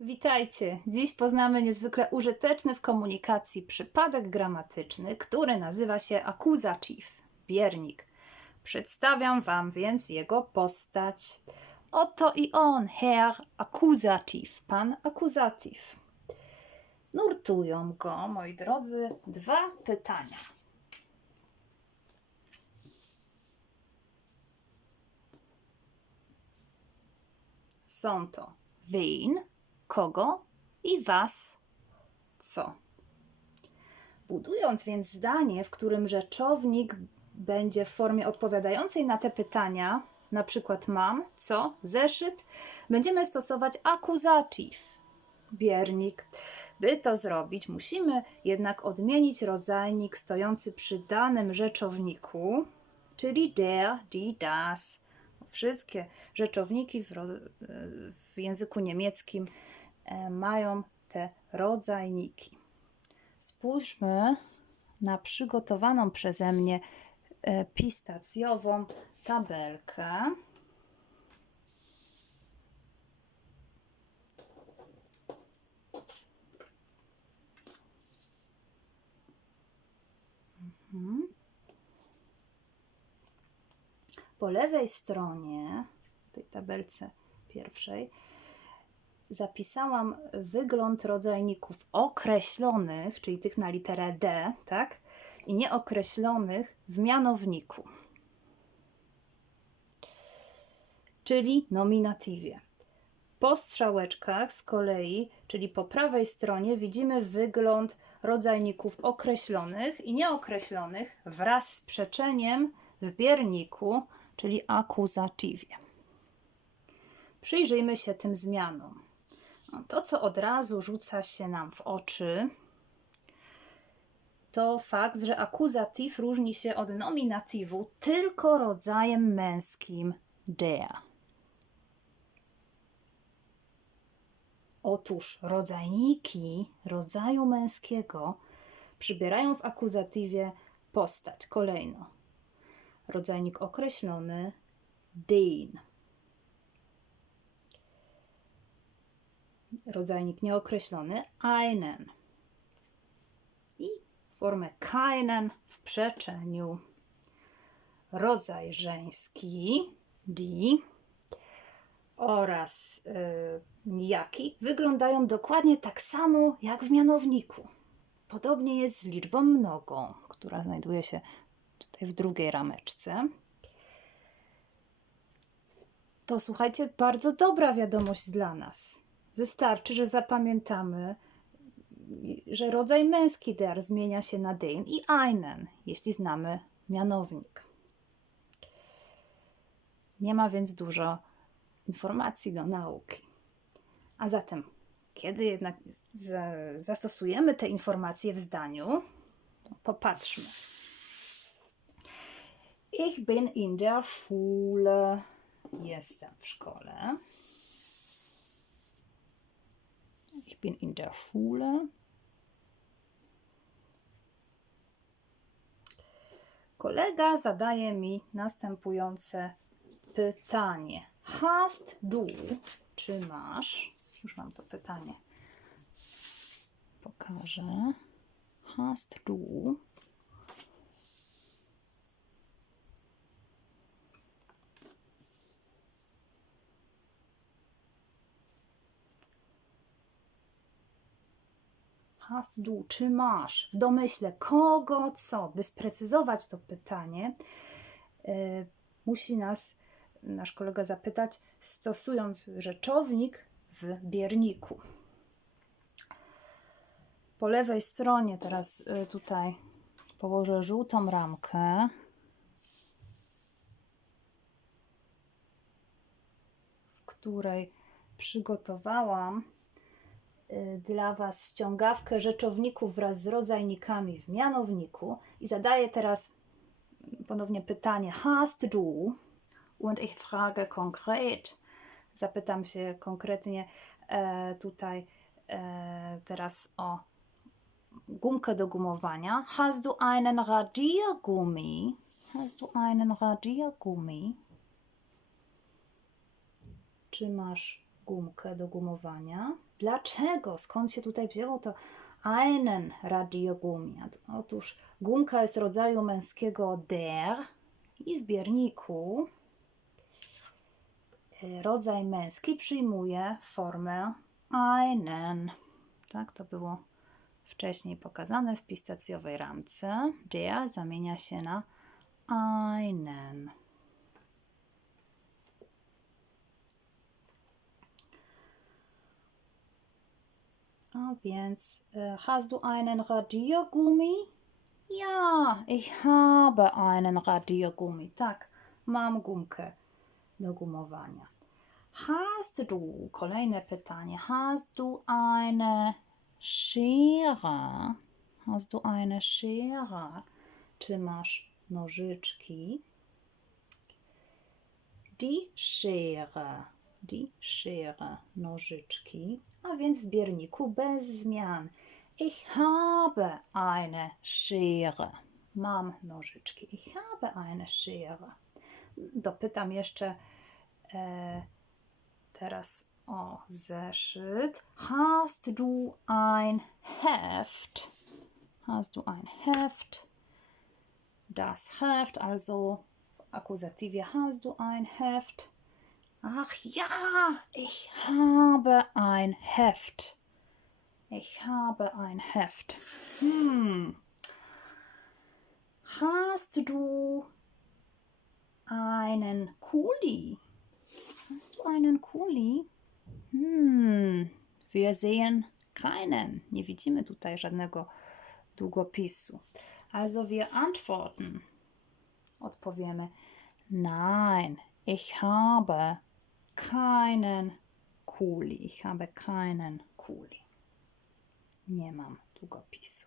Witajcie! Dziś poznamy niezwykle użyteczny w komunikacji przypadek gramatyczny, który nazywa się akuzatyw, biernik. Przedstawiam Wam więc jego postać. Oto i on, Herr Akuzatyw, pan akuzatyw. Nurtują go, moi drodzy, dwa pytania. Są to wen, kogo i was, co. Budując więc zdanie, w którym rzeczownik będzie w formie odpowiadającej na te pytania, na przykład mam, co, zeszyt, będziemy stosować akuzatyw, biernik. By to zrobić, musimy jednak odmienić rodzajnik stojący przy danym rzeczowniku, czyli der, die, das. Wszystkie rzeczowniki w, w języku niemieckim mają te rodzajniki. Spójrzmy na przygotowaną przeze mnie e, pistacjową tabelkę. Mhm. Po lewej stronie, tej tabelce pierwszej, zapisałam wygląd rodzajników określonych, czyli tych na literę D, tak? I nieokreślonych w mianowniku, czyli nominatywie. Po strzałeczkach z kolei, czyli po prawej stronie, widzimy wygląd rodzajników określonych i nieokreślonych wraz z przeczeniem w bierniku, czyli akuzatywie. Przyjrzyjmy się tym zmianom. To, co od razu rzuca się nam w oczy, to fakt, że akuzatyw różni się od nominatywu tylko rodzajem męskim der. Otóż rodzajniki rodzaju męskiego przybierają w akuzatywie postać kolejno. Rodzajnik określony den. Rodzajnik nieokreślony einen. I formę keinen w przeczeniu. Rodzaj żeński die oraz y, nijaki wyglądają dokładnie tak samo jak w mianowniku. Podobnie jest z liczbą mnogą, która znajduje się tutaj w drugiej rameczce. To słuchajcie, bardzo dobra wiadomość dla nas. Wystarczy, że zapamiętamy, że rodzaj męski der zmienia się na den i einen, jeśli znamy mianownik. Nie ma więc dużo informacji do nauki. A zatem, kiedy jednak za, zastosujemy te informacje w zdaniu, popatrzmy. Ich bin in der Schule. Jestem w szkole. Ich bin in der Schule. Kolega zadaje mi następujące pytanie. Hast du, czy masz? Już mam to pytanie. Pokażę. Hast du. Hast du, czy masz? W domyśle kogo, co? By sprecyzować to pytanie, y, musi nas nasz kolega zapytać, stosując rzeczownik w bierniku. Po lewej stronie teraz y, tutaj położę żółtą ramkę. w której przygotowałam dla Was ściągawkę rzeczowników wraz z rodzajnikami w mianowniku i zadaję teraz ponownie pytanie. Hast du? Und ich frage konkret. Zapytam się konkretnie e, tutaj e, teraz o gumkę do gumowania. Hast du einen Radiergummi? Hast du einen Radiergummi? Czy masz gumkę do gumowania. Dlaczego? Skąd się tutaj wzięło to einen Radiogummi? Otóż gumka jest rodzaju męskiego der i w bierniku y, rodzaj męski przyjmuje formę einen. Tak, to było wcześniej pokazane w pistacjowej ramce. Der zamienia się na einen. A więc, äh, hast du einen Radiergummi? Ja, ich habe einen Radiergummi. Tak, mam gumkę do gumowania. Hast du, kolejne pytanie, hast du eine Schere? Hast du eine Schere? Czy masz nożyczki? Die Schere die Schere, nożyczki, a więc w bierniku bez zmian. Ich habe eine Schere. Mam nożyczki. Ich habe eine Schere. Dopytam jeszcze e, teraz o zeszyt. Hast du ein Heft? Hast du ein Heft? Das Heft, also Akkusative hast du ein Heft? Ach ja, ich habe ein Heft. Ich habe ein Heft. Hm. Hast du einen Kuli? Hast du einen Kuli? Hmm. Wir sehen keinen. Nie widzimy tutaj żadnego długopisu. Also wir antworten. Odpowiemy Nein, ich habe keinen Kuli. Ich habe keinen Kuli. Nie mam długopisu.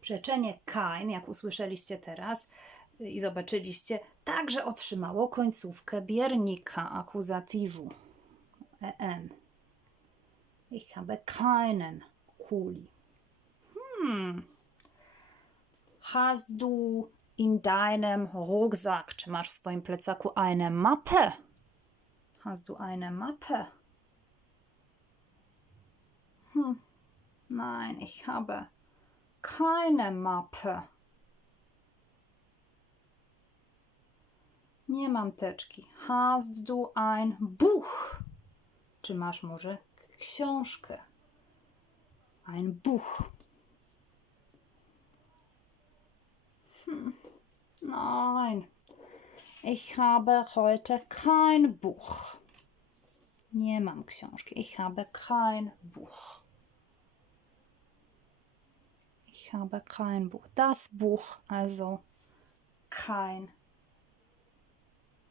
Przeczenie kein, jak usłyszeliście teraz i zobaczyliście, także otrzymało końcówkę biernika akuzatywu en. Ich habe keinen Kuli. Hmm. Hast du in deinem Rucksack? Czy masz w swoim plecaku eine Mappe? Hast du eine Mappe? Hm. Nein, ich habe keine Mappe. Nie mam teczki. Hast du ein Buch? Czy masz może książkę? Ein Buch. Nein, ich habe heute kein Buch. Nie mam książki. Ich habe kein Buch. Ich habe kein Buch. Das Buch, also kein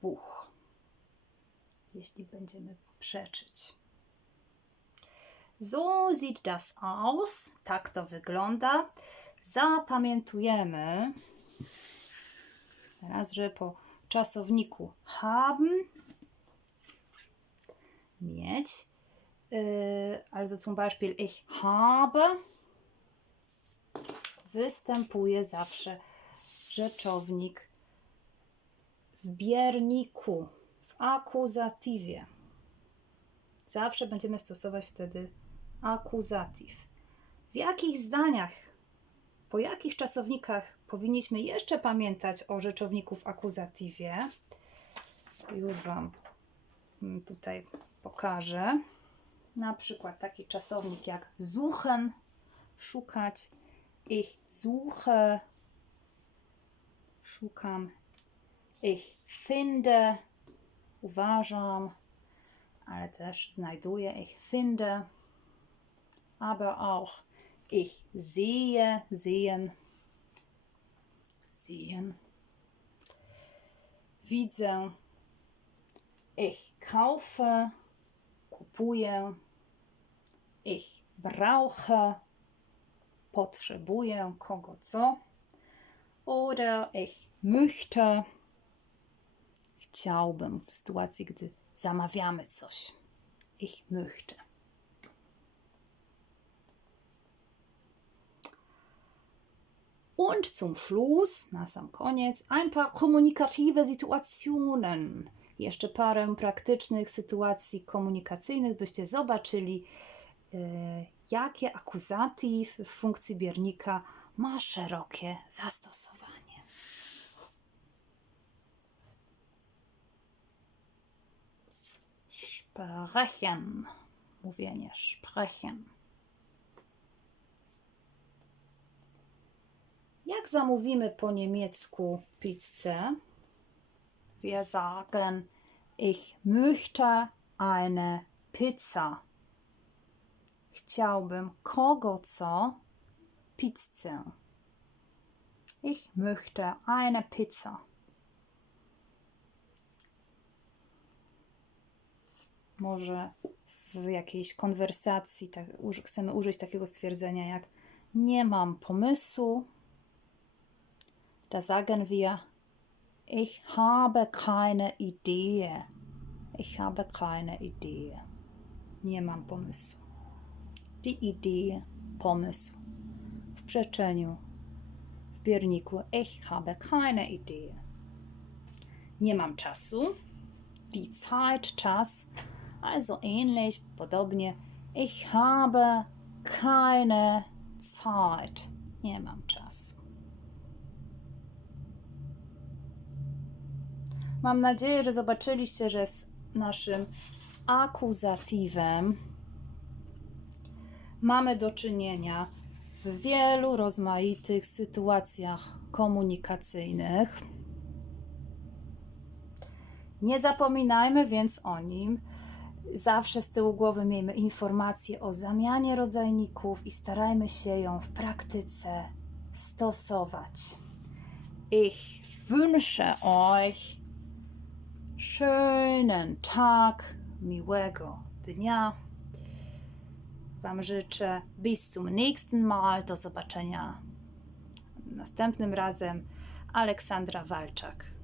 Buch. Jeśli będziemy przeczyć. So sieht das aus. Tak to wygląda. Zapamiętujemy Teraz, że po czasowniku haben mieć, yy, also zum Beispiel ich habe, występuje zawsze rzeczownik w bierniku, w akuzatywie. Zawsze będziemy stosować wtedy akuzatyw. W jakich zdaniach, po jakich czasownikach powinniśmy jeszcze pamiętać o rzeczowniku w akuzatywie. Już Wam mm, tutaj pokażę. Na przykład taki czasownik jak suchen, szukać. Ich suche, szukam. Ich finde, uważam, ale też znajduję. Ich finde, aber auch ich sehe, sehen sehen. Widzę. Ich kaufe, kupuję. Ich brauche, potrzebuję kogo co. Oder ich möchte, chciałbym w sytuacji, gdy zamawiamy coś. Ich möchte. Und zum Schluss, na sam koniec, ein paar kommunikative Situationen. Jeszcze parę praktycznych sytuacji komunikacyjnych, byście zobaczyli, e, jakie akuzatyw w funkcji biernika ma szerokie zastosowanie. Sprechen. Mówienie sprechen. Jak zamówimy po niemiecku pizzę? Wir sagen, ich möchte eine Pizza. Chciałbym kogo co? Pizzę. Ich möchte eine Pizza. Może w jakiejś konwersacji tak, chcemy użyć takiego stwierdzenia jak nie mam pomysłu. Da sagen wir Ich habe keine Idee. Ich habe keine Idee. Nie mam. Die Idee, pomysł. W przeczeniu, w bierniku. Ich habe keine Idee. Nie mam czasu. Die Zeit, czas. Also ähnlich, podobnie. Ich habe keine Zeit. Nie mam czasu. Mam nadzieję, że zobaczyliście, że z naszym akuzatywem mamy do czynienia w wielu rozmaitych sytuacjach komunikacyjnych. Nie zapominajmy więc o nim. Zawsze z tyłu głowy miejmy informację o zamianie rodzajników i starajmy się ją w praktyce stosować. Ich wünsche euch schönen Tag, miłego dnia. Wam życzę bis zum nächsten Mal. Do zobaczenia następnym razem. Aleksandra Walczak.